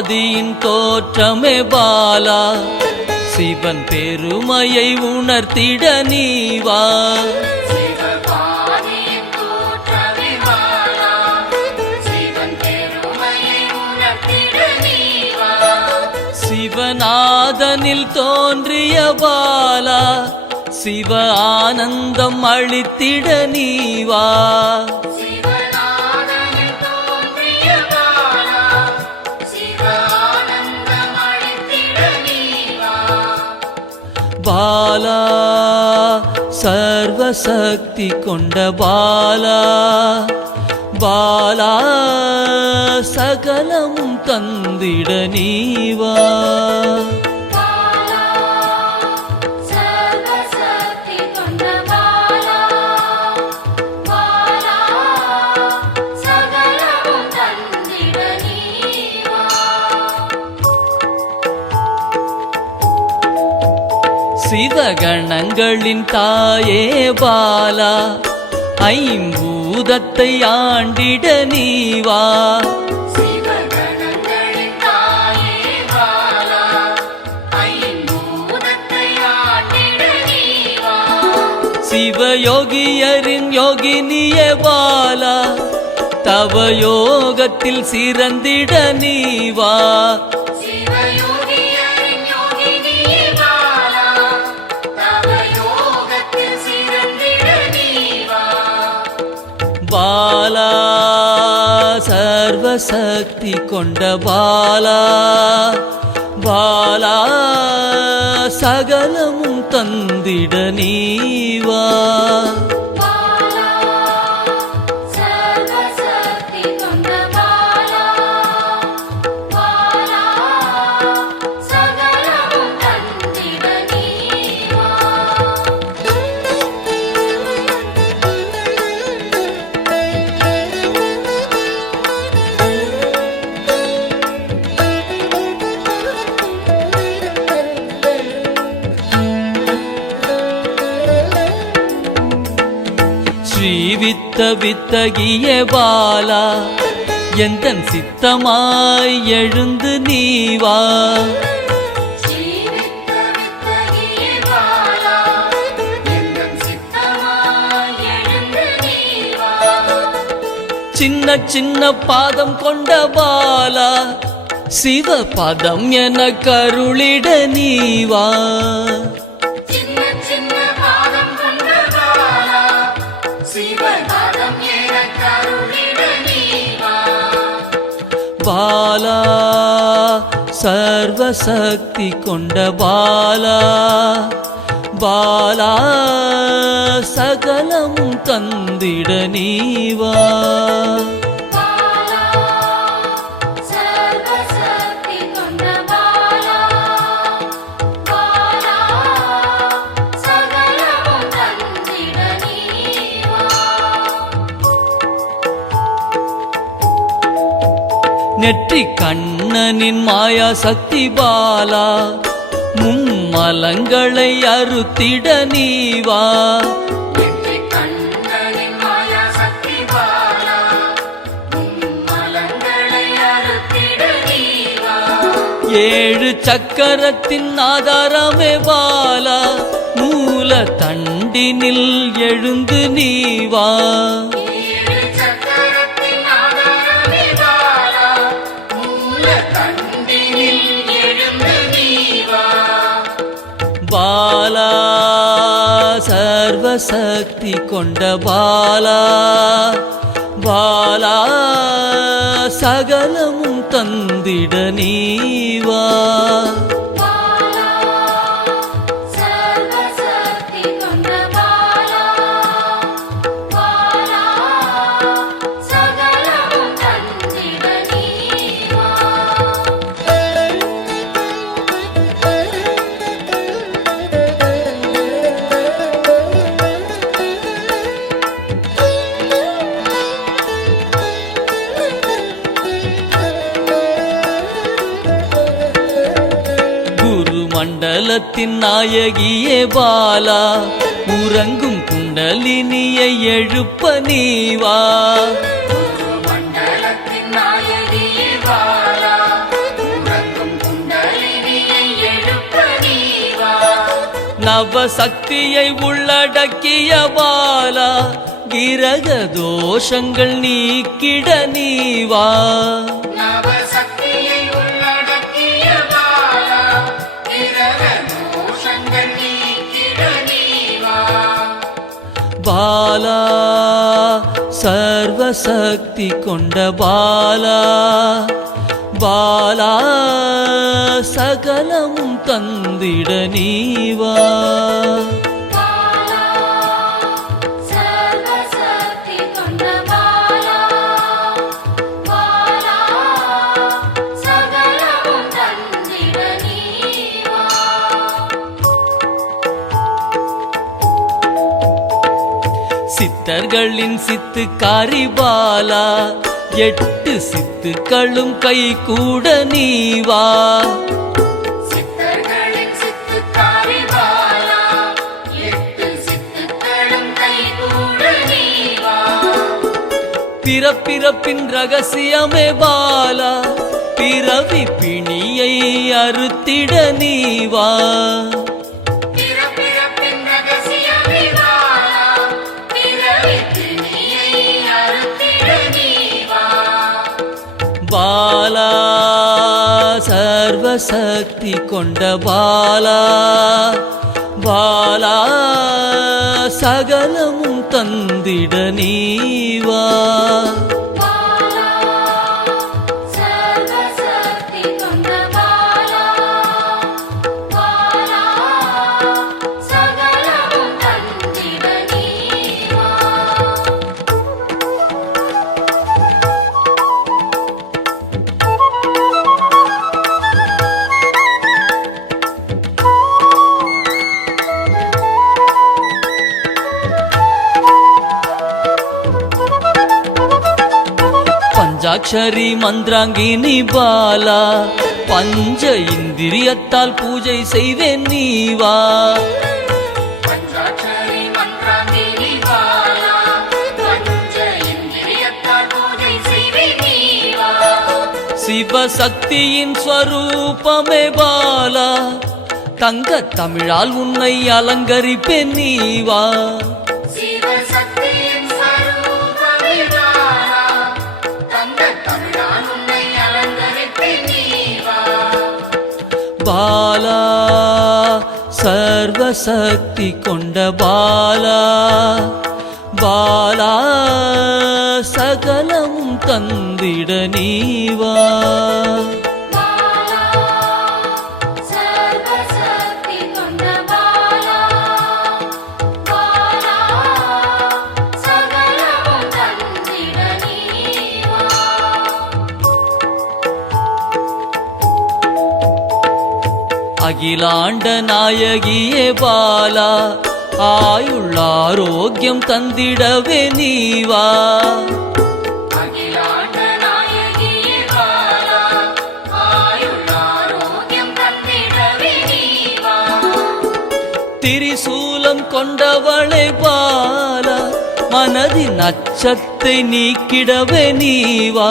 ஆதியின் தோற்றமே பாலா, சிவன் பெருமையை உணர்த்திட நீவா. சிவநாதனில் தோன்றிய பாலா, சிவ ஆனந்தம் அளித்திட நீவா. பாலா சர்வசக்தி கொண்ட பாலா, பாலா சகலமும் தந்திட நீவா. சிவகணங்களின் தாயே பாலா, ஐம்பூதத்தை ஆண்டிட நீவா. சிவயோகியரின் யோகினியே பாலா, தவ யோகத்தில் சிறந்திட நீவா. பாலா சர்வசக்தி கொண்ட பாலா, பாலா சகலமும் தந்திட நீவா. ஸ்ரீவித்த வித்தகிய பாலா, எந்தன் சித்தமாய் எழுந்து நீவா. சின்ன சின்ன பாதம் கொண்ட பாலா, சிவ பதம் என கருளிட நீவா. பாலா சர்வசக்தி கொண்ட பாலா, பாலா சகலமும் தந்திட நீவா. நெற்றி கண்ணனின் மாயா சக்தி பாலா, மும்மலங்களை அறுத்திட நீவா. ஏழு சக்கரத்தின் ஆதாரமே பாலா, மூல தண்டினில் எழுந்து நீவா. பாலா சர்வசக்தி கொண்ட பாலா, பாலா சகலமும் தந்திட நீவா. மண்டலத்தின் நாயகியே பாலா, உறங்கும் குண்டலினியை எழுப்ப நீவா. மண்டலத்தின் நாயகியே பாலா, நவசக்தியை உள்ளடக்கிய பாலா கிரக தோஷங்கள் நீக்கிட நீவா நவசக்தியை உள்ளடக்கிய பாலா கிரக தோஷங்கள் நீக்கிட நீவா பாலா சர்வசக்தி கொண்ட பாலா பாலா சகலமும் தந்திட நீவா பாலா சர்வசக்தி கொண்ட பாலா பாலா சகலமும் தந்திட நீவா சித்தர்களின் சித்துக்காரி பாலா 8 சித்துக்களும் கை கூட நீவா சித்தர்களின் சித்துக்காரி பாலா 8 சித்துக்களும் கைகூட நீவா பிறப்பிறப்பின் ரகசியமே பாலா பிறவி பிணியை அறுத்திட நீவா பிறப்பிறப்பின் ரகசியமே பாலா பிறவி பிணியை அறுத்திட நீவா பாலா சர்வசக்தி கொண்ட பாலா பாலா சகலமும் தந்திட நீவா பாலா சர்வசக்தி கொண்ட பாலா பாலா சகலமும் தந்திட நீவா பஞ்சாட்சரி மந்திராங்கினி பாலா பஞ்ச இந்திரியத்தால் பூஜை செய்வேன் நீவா பஞ்சாட்சரி மந்திராங்கினி பாலா பஞ்ச இந்திரியத்தால் பூஜை செய்வே நீவா சிவசக்தியின் ஸ்வரூபமே பாலா தங்க தமிழால் உன்னை அலங்கரிப்பேன் நீவா சிவசக்தியின் ஸ்வரூபமே பாலா தங்க தமிழால் உன்னை அலங்கரிப்பேன் நீவா பாலா சர்வசக்தி கொண்ட பாலா பாலா சகலமும் தந்திட நீவா பாலா சர்வசக்தி கொண்ட பாலா பாலா சகலமும் தந்திட நீவா அகிலாண்ட நாயகியே பாலா ஆயுள் ஆரோக்கியம் தந்திடவே நீவா அகிலாண்ட நாயகியே பாலா ஆயுள் ஆரோக்கியம் தந்திடவே நீவா திரிசூலம் கொண்டவளை பாலா மனதின் அச்சத்தை நீக்கிடவே நீவா